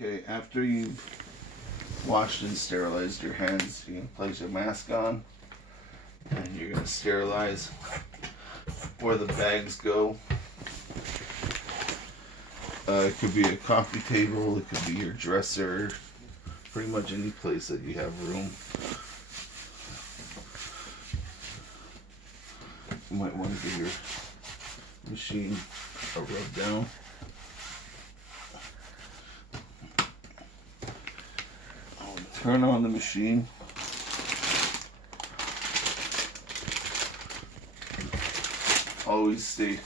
Okay, after you've washed and sterilized your hands, you can place your mask on and you're going to sterilize where the bags go. It could be a coffee table, it could be your dresser, pretty much any place that you have room. You might want to give your machine a rub down. I'll turn on the machine. Always stay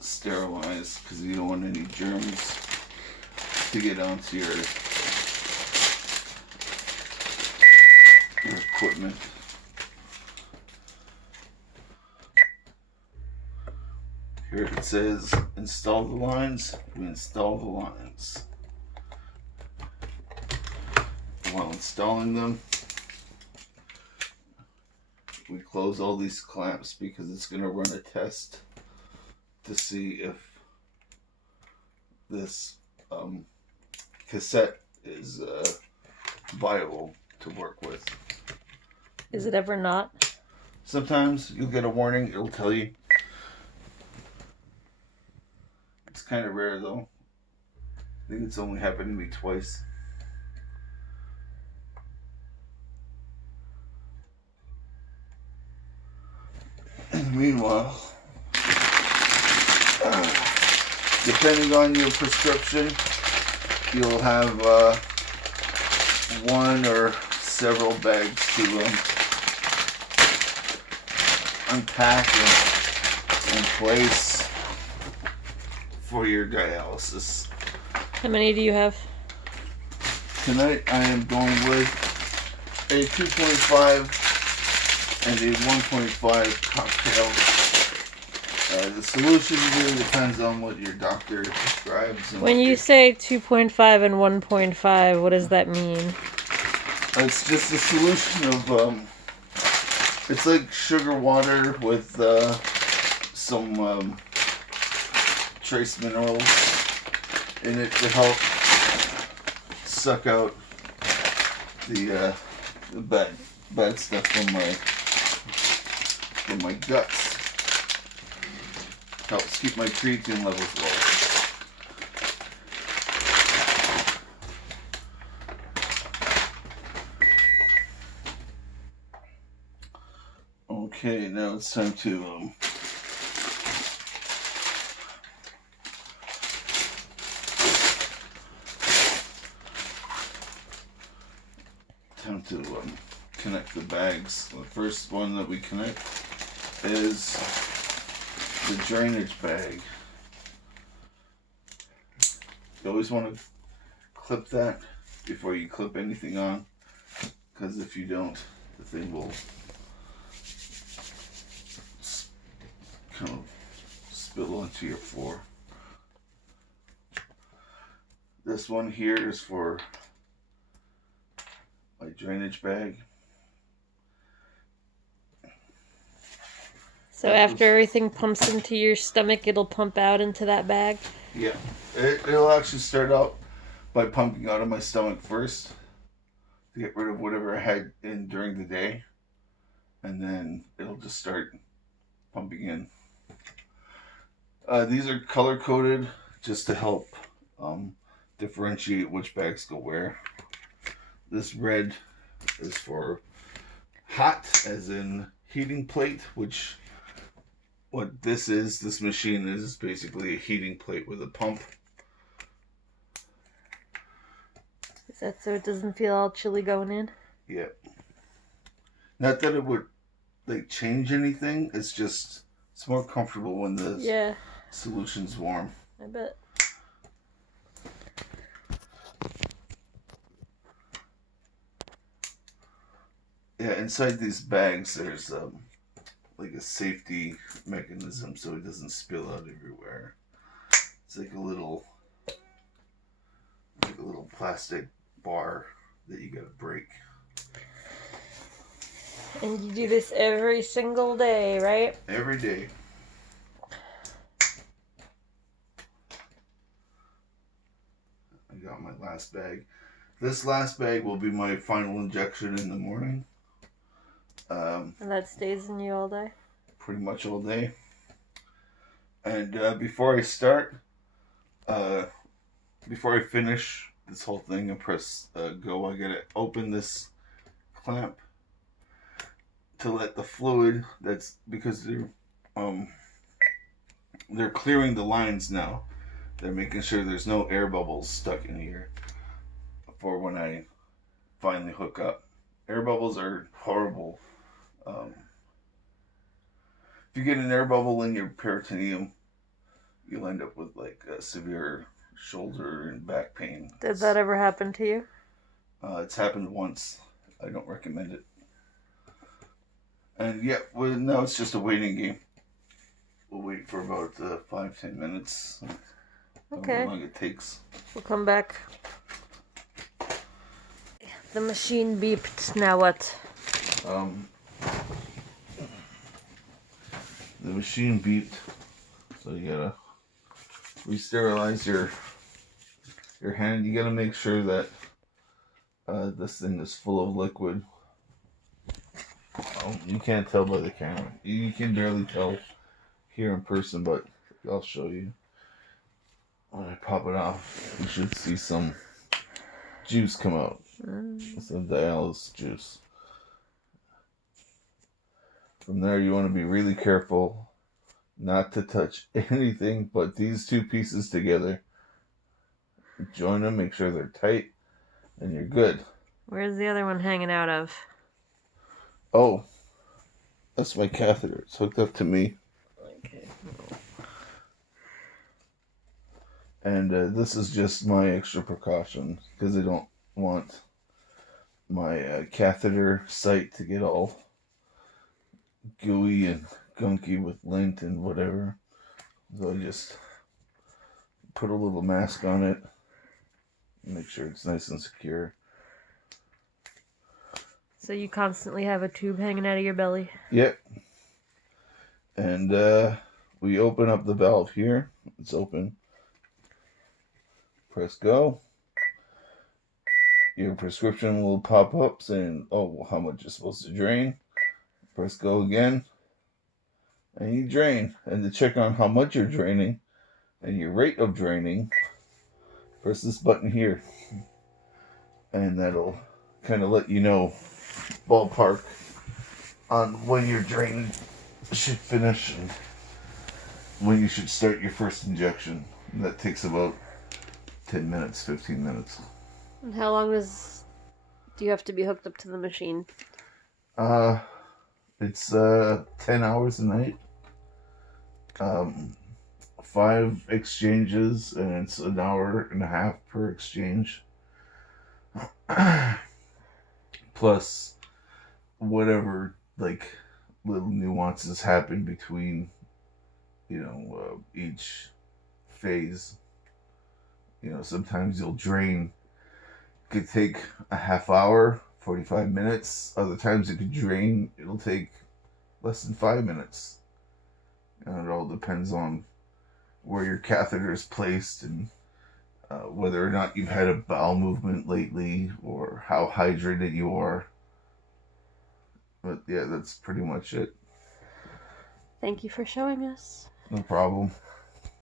sterilized because you don't want any germs to get onto your equipment. Here it says install the lines. We install the lines. While installing them, we close all these clamps because it's going to run a test to see if this cassette is viable to work with. Is it ever not? Sometimes you'll get a warning, it'll tell you. It's kind of rare though. I think it's only happened to me twice. And meanwhile, depending on your prescription, you'll have one or several bags to unpack and place for your dialysis. How many do you have? Tonight I am going with a 2.5 and a 1.5 cocktail. The solution really depends on what your doctor prescribes. When you say 2.5 and 1.5, what does that mean? It's just a solution of, it's like sugar water with some trace minerals in it to help suck out the bad stuff from my guts. Helps keep my creatine levels low. Okay, now it's time to connect the bags. The first one that we connect is the drainage bag. You always want to clip that before you clip anything on, because if you don't, the thing will kind of spill onto your floor. This one here is for my drainage bag. So after everything pumps into your stomach, it'll pump out into that bag? Yeah. It'll actually start out by pumping out of my stomach first to get rid of whatever I had in during the day. And then it'll just start pumping in. These are color-coded just to help differentiate which bags go where. This red is for hot, as in heating plate, which what this machine is basically a heating plate with a pump. Is that so it doesn't feel all chilly going in? Yeah. Not that it would change anything, it's more comfortable when the solution's warm. I bet. Yeah, inside these bags there's like a safety mechanism so it doesn't spill out everywhere. It's like a little plastic bar that you gotta break. And you do this every single day, right? Every day. got my last bag. This last bag will be my final injection in the morning. And that stays in you all day? Pretty much all day. And before I start, before I finish this whole thing and press go, I gotta open this clamp to let the fluid that's because they're clearing the lines now. They're making sure there's no air bubbles stuck in here for when I finally hook up. Air bubbles are horrible. If you get an air bubble in your peritoneum, you'll end up with like a severe shoulder and back pain. Did that ever happen to you? It's happened once. I don't recommend it. And yeah, well, now it's just a waiting game. We'll wait for about 5-10 minutes. Okay. How long it takes. We'll come back. The machine beeped. Now what? The machine beeped, so you gotta re-sterilize your hand. You gotta make sure that this thing is full of liquid. You can't tell by the camera. You can barely tell here in person, but I'll show you. When I pop it off, you should see some juice come out. Some dialysis juice. From there, you want to be really careful not to touch anything but these two pieces together. Join them, make sure they're tight, and you're good. Where's the other one hanging out of? Oh, that's my catheter. It's hooked up to me. Okay. And this is just my extra precaution because I don't want my catheter site to get all gooey and gunky with lint and whatever. So I just put a little mask on it. Make sure it's nice and secure. So you constantly have a tube hanging out of your belly? Yep. And we open up the valve here. It's open. Press go. Your prescription will pop up saying, oh, how much you're supposed to drain. Press go again. And you drain. And to check on how much you're draining and your rate of draining, press this button here. And that'll kind of let you know ballpark on when your drain should finish and when you should start your first injection. And that takes about 10 minutes, 15 minutes. And how long do you have to be hooked up to the machine? It's 10 hours a night. 5 exchanges, and it's an hour and a half per exchange. Plus whatever like little nuances happen between each phase. Sometimes you'll drain, could take a half hour, 45 minutes. Other times it could drain, it'll take less than 5 minutes. And it all depends on where your catheter is placed and whether or not you've had a bowel movement lately or how hydrated you are. But yeah, that's pretty much it. Thank you for showing us. No problem.